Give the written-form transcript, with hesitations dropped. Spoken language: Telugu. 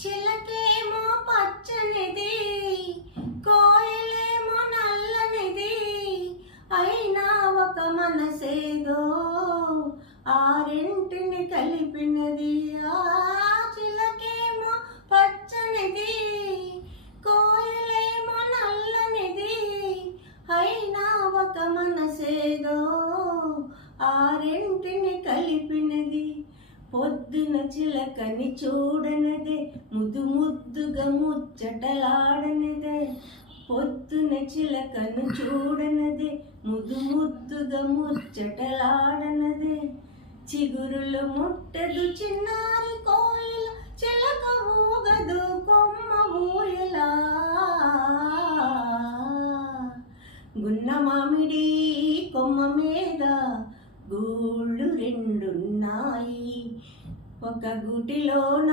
చిలకేమో పచ్చనిది, కోయిలేమో నల్లనిది, అయినా ఒక మనసేదో ఆ రెంటిని కలిపినది. ఆ చిలకేమో పచ్చనిది, కోయిలేమో నల్లనిది, అయినా ఒక మనసేదో ఆ రెంటిని కలిపినది. పొద్దున చిలకని చూడనదే, ముద్దు ముద్దుగా ముచ్చటలాడనిదే. పొద్దున చిలకను చూడనదే, ముద్దు ముద్దుగా ముచ్చటలాడనదే. చిగురులు ముట్టదు చిన్నారి కోయిల, చిలక ఊగదు కొమ్మ ఊయలా. గున్న మామిడి కొమ్మ మీద గూళ్ళు రెండున్నాయి, ఒక గుటిలోన